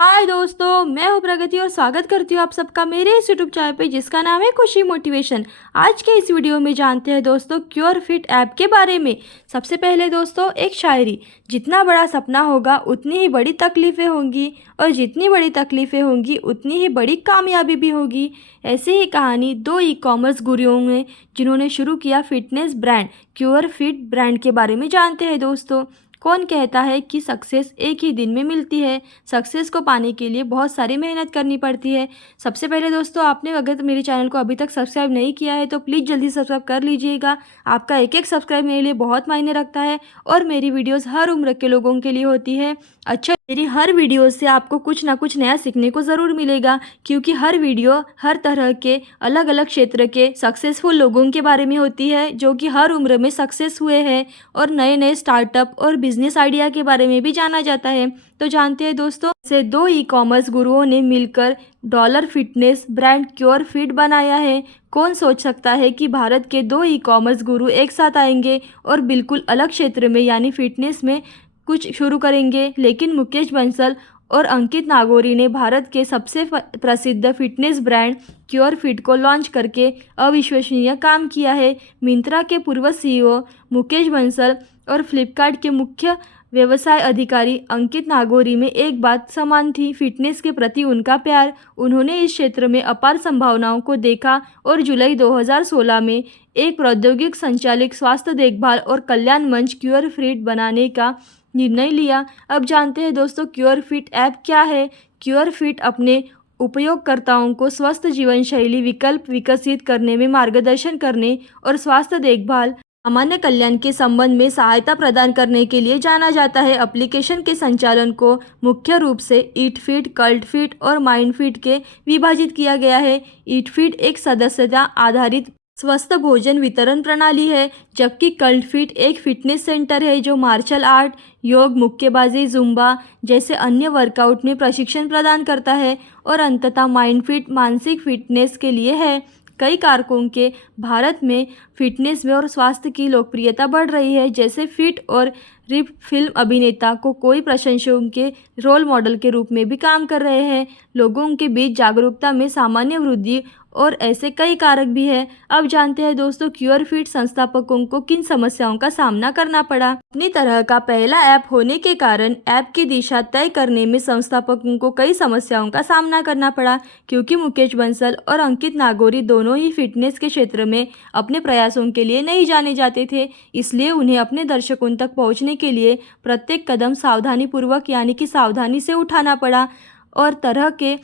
हाय दोस्तों, मैं हूँ प्रगति और स्वागत करती हूँ आप सबका मेरे इस यूट्यूब चैनल पे जिसका नाम है खुशी मोटिवेशन। आज के इस वीडियो में जानते हैं दोस्तों क्योर फिट ऐप के बारे में। सबसे पहले दोस्तों एक शायरी, जितना बड़ा सपना होगा उतनी ही बड़ी तकलीफ़ें होंगी और जितनी बड़ी तकलीफ़ें होंगी उतनी ही बड़ी कामयाबी भी होगी। ऐसी ही कहानी दो ई कॉमर्स गुरुओं ने जिन्होंने शुरू किया fitness brand cure fit brand के बारे में जानते हैं दोस्तों। कौन कहता है कि सक्सेस एक ही दिन में मिलती है। सक्सेस को पाने के लिए बहुत सारी मेहनत करनी पड़ती है। सबसे पहले दोस्तों आपने अगर मेरे चैनल को अभी तक सब्सक्राइब नहीं किया है तो प्लीज़ जल्दी सब्सक्राइब कर लीजिएगा। आपका एक एक सब्सक्राइब मेरे लिए बहुत मायने रखता है और मेरी वीडियोस हर उम्र के लोगों के लिए होती है। अच्छा, मेरी हर वीडियो से आपको कुछ ना कुछ नया सीखने को ज़रूर मिलेगा, क्योंकि हर वीडियो हर तरह के अलग अलग क्षेत्र के सक्सेसफुल लोगों के बारे में होती है जो कि हर उम्र में सक्सेस हुए हैं और नए नए स्टार्टअप और बिजनेस आइडिया के बारे में भी जाना जाता है। तो जानते हैं दोस्तों, से दो ई कॉमर्स गुरुओं ने मिलकर dollar fitness brand cure fit बनाया है। कौन सोच सकता है कि भारत के दो ई कॉमर्स गुरु एक साथ आएंगे और बिल्कुल अलग क्षेत्र में यानी फिटनेस में कुछ शुरू करेंगे। लेकिन मुकेश बंसल और अंकित नागोरी ने भारत के सबसे प्रसिद्ध फिटनेस ब्रांड क्योर फिट को लॉन्च करके अविश्वसनीय काम किया है। मिंत्रा के पूर्व सीईओ मुकेश बंसल और फ्लिपकार्ट के मुख्य व्यवसाय अधिकारी अंकित नागोरी में एक बात समान थी, फिटनेस के प्रति उनका प्यार। उन्होंने इस क्षेत्र में अपार संभावनाओं को देखा और जुलाई 2016 में एक प्रौद्योगिक संचालित स्वास्थ्य देखभाल और कल्याण मंच क्योर फिट बनाने का निर्णय लिया। अब जानते हैं दोस्तों क्योर फिट ऐप क्या है। क्योर फिट अपने उपयोगकर्ताओं को स्वस्थ जीवन शैली विकल्प विकसित करने में मार्गदर्शन करने और स्वास्थ्य देखभाल सामान्य कल्याण के संबंध में सहायता प्रदान करने के लिए जाना जाता है। एप्लीकेशन के संचालन को मुख्य रूप से ईट फिट, कल्ट फिट और माइंड फिट के विभाजित किया गया है। ईट फिट एक सदस्यता आधारित स्वस्थ भोजन वितरण प्रणाली है, जबकि कल्ट फिट एक फिटनेस सेंटर है जो मार्शल आर्ट, योग, मुक्केबाजी, जुम्बा जैसे अन्य वर्कआउट में प्रशिक्षण प्रदान करता है। और अंततः माइंड फिट मानसिक फिटनेस के लिए है। कई कारकों के भारत में फिटनेस में और स्वास्थ्य की लोकप्रियता बढ़ रही है, जैसे फिट और रिप फिल्म अभिनेता को कोई प्रशंसकों के रोल मॉडल के रूप में भी काम कर रहे हैं। लोगों के बीच जागरूकता में सामान्य वृद्धि और ऐसे कई कारक भी हैं। अब जानते हैं दोस्तों क्योर फिट संस्थापकों को किन समस्याओं का सामना करना पड़ा। अपनी तरह का पहला ऐप होने के कारण ऐप की दिशा तय करने में संस्थापकों को कई समस्याओं का सामना करना पड़ा, क्योंकि मुकेश बंसल और अंकित नागोरी दोनों ही फिटनेस के क्षेत्र में अपने प्रयासों के लिए नहीं जाने जाते थे। इसलिए उन्हें अपने दर्शकों तक पहुंचने के लिए प्रत्येक कदम सावधानीपूर्वक यानी कि सावधानी से उठाना पड़ा। और तरह के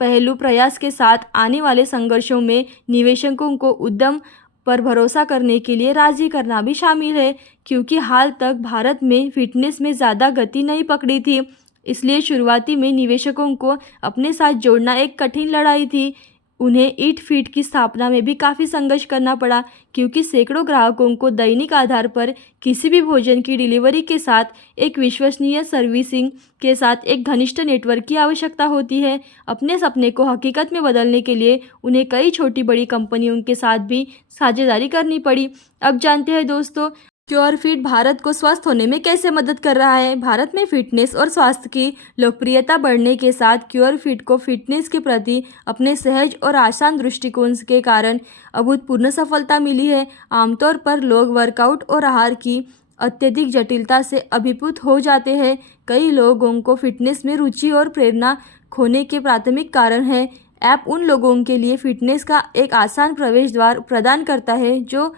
पहलू प्रयास के साथ आने वाले संघर्षों में निवेशकों को उद्यम पर भरोसा करने के लिए राजी करना भी शामिल है, क्योंकि हाल तक भारत में फिटनेस में ज़्यादा गति नहीं पकड़ी थी। इसलिए शुरुआती में निवेशकों को अपने साथ जोड़ना एक कठिन लड़ाई थी। उन्हें ईट फिट की स्थापना में भी काफ़ी संघर्ष करना पड़ा, क्योंकि सैकड़ों ग्राहकों को दैनिक आधार पर किसी भी भोजन की डिलीवरी के साथ एक विश्वसनीय सर्विसिंग के साथ एक घनिष्ठ नेटवर्क की आवश्यकता होती है। अपने सपने को हकीकत में बदलने के लिए उन्हें कई छोटी बड़ी कंपनियों के साथ भी साझेदारी करनी पड़ी। अब जानते हैं दोस्तों क्योर फिट भारत को स्वस्थ होने में कैसे मदद कर रहा है। भारत में फिटनेस और स्वास्थ्य की लोकप्रियता बढ़ने के साथ क्योर फिट को फिटनेस के प्रति अपने सहज और आसान दृष्टिकोण के कारण अभूतपूर्व सफलता मिली है। आमतौर पर लोग वर्कआउट और आहार की अत्यधिक जटिलता से अभिभूत हो जाते हैं। कई लोगों को फिटनेस में रुचि और प्रेरणा खोने के प्राथमिक कारण है। ऐप उन लोगों के लिए फिटनेस का एक आसान प्रवेश द्वार प्रदान करता है जो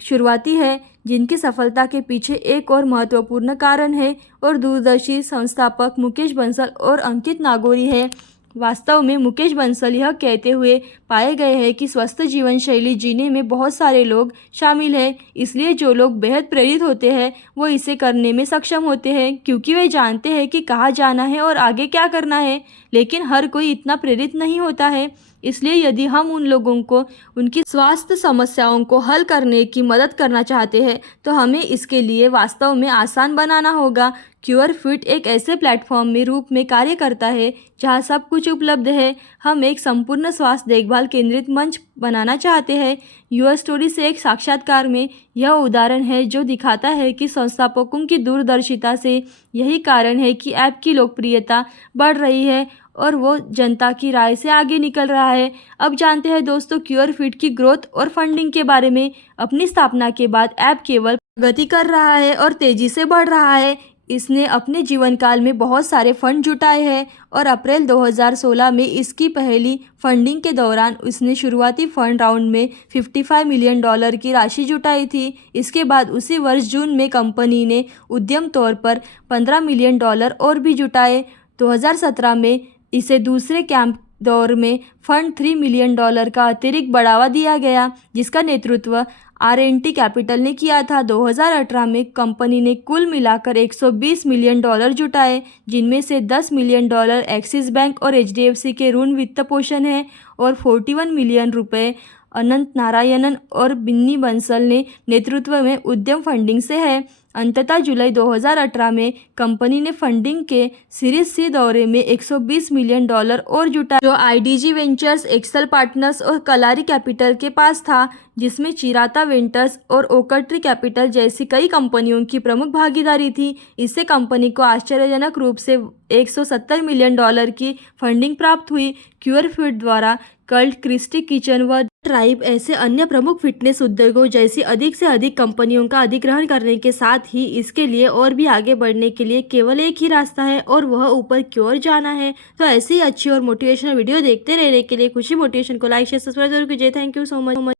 शुरुआती है, जिनकी सफलता के पीछे एक और महत्वपूर्ण कारण है और दूरदर्शी संस्थापक मुकेश बंसल और अंकित नागोरी है। वास्तव में मुकेश बंसल यह कहते हुए पाए गए हैं कि स्वस्थ जीवन शैली जीने में बहुत सारे लोग शामिल हैं, इसलिए जो लोग बेहद प्रेरित होते हैं वो इसे करने में सक्षम होते हैं, क्योंकि वे जानते हैं कि कहाँ जाना है और आगे क्या करना है। लेकिन हर कोई इतना प्रेरित नहीं होता है। इसलिए यदि हम उन लोगों को उनकी स्वास्थ्य समस्याओं को हल करने की मदद करना चाहते हैं तो हमें इसके लिए वास्तव में आसान बनाना होगा। क्योर फिट एक ऐसे प्लेटफॉर्म में रूप में कार्य करता है जहां सब कुछ उपलब्ध है। हम एक संपूर्ण स्वास्थ्य देखभाल केंद्रित मंच बनाना चाहते हैं। यूर स्टोरी से एक साक्षात्कार में यह उदाहरण है जो दिखाता है कि संस्थापकों की दूरदर्शिता से यही कारण है कि ऐप की लोकप्रियता बढ़ रही है और वो जनता की राय से आगे निकल रहा है। अब जानते हैं दोस्तों क्योर फिट की ग्रोथ और फंडिंग के बारे में। अपनी स्थापना के बाद ऐप केवल प्रगति कर रहा है और तेजी से बढ़ रहा है। इसने अपने जीवन काल में बहुत सारे फंड जुटाए हैं और अप्रैल 2016 में इसकी पहली फंडिंग के दौरान उसने शुरुआती फंड राउंड में $55 मिलियन की राशि जुटाई थी। इसके बाद उसी वर्ष जून में कंपनी ने उद्यम तौर पर $15 मिलियन और भी जुटाए। 2017 में इसे दूसरे कैंप दौर में फंड $3 मिलियन का अतिरिक्त बढ़ावा दिया गया, जिसका नेतृत्व R&T कैपिटल ने किया था। 2018 में कंपनी ने कुल मिलाकर $120 मिलियन जुटाए, जिनमें से $10 मिलियन एक्सिस बैंक और HDFC के ऋण वित्त पोषण है और 41 मिलियन रुपए अनंत नारायणन और बिन्नी बंसल ने नेतृत्व में उद्यम फंडिंग से है। अंततः जुलाई 2018 में कंपनी ने फंडिंग के सीरीज सी दौरे में $120 मिलियन और जुटा, जो IDG वेंचर्स, एक्सेल पार्टनर्स और कलारी कैपिटल के पास था, जिसमें चिराता वेंचर्स और ओकट्री कैपिटल जैसी कई कंपनियों की प्रमुख भागीदारी थी। इससे कंपनी को आश्चर्यजनक रूप से $170 मिलियन की फंडिंग प्राप्त हुई। क्योर फिट द्वारा कल्ट क्रिस्टी किचन व ट्राइब ऐसे अन्य प्रमुख फिटनेस उद्योगों जैसी अधिक से अधिक कंपनियों का अधिग्रहण करने के साथ ही इसके लिए और भी आगे बढ़ने के लिए केवल एक ही रास्ता है और वह ऊपर की ओर जाना है। तो ऐसी ही अच्छी और मोटिवेशनल वीडियो देखते रहने के लिए खुशी मोटिवेशन को लाइक शेयर सब्सक्राइब जरूर कीजिए। Thank you so much.